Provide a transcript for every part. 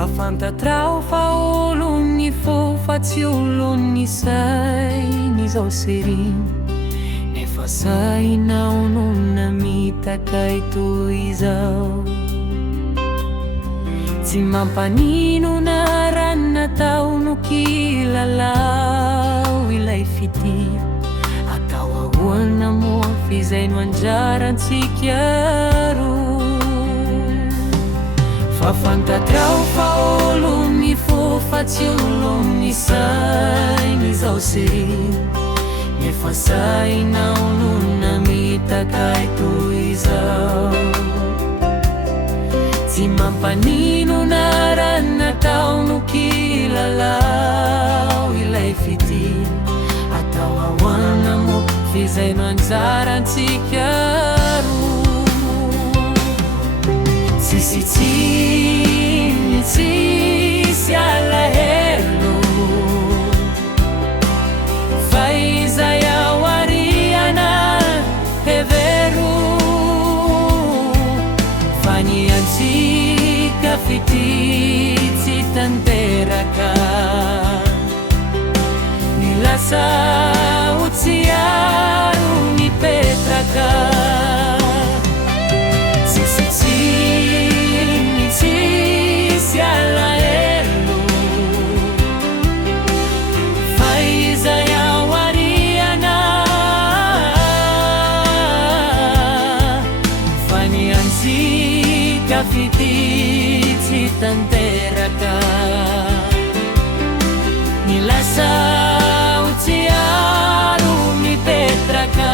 Fafantatrao fa olo ny fofa tsy olony sainy zao seriny, nefa sainao no namitaka toy izao. Tsy mampanino na raha natao no kilalao ilay fitia, atao ahoana moa fizay no anjarantsika roa. Fafantatrao fa olo ny fofa tsy olony sainy zao seriny, nefa sainao no namitaka toy izao. Tsy mampanino na raha natao no kilalao ilay fitia, atao ahoana moa fizay no anjarantsika roa. Tsisy alahelo fa izay ao ariana hevero, fa ny antsika fity tsy tanteraka, ny lasa ho tsiaro mipetraka. Tsisy alahelo fa izay ao ariana, fa ny antsika fity tsy tanteraka, ny lasa ho tsiaro mipetraka.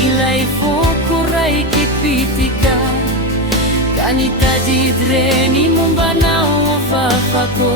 Ilay foko raiky pitika, ka nitadidy reny mombanao fafako.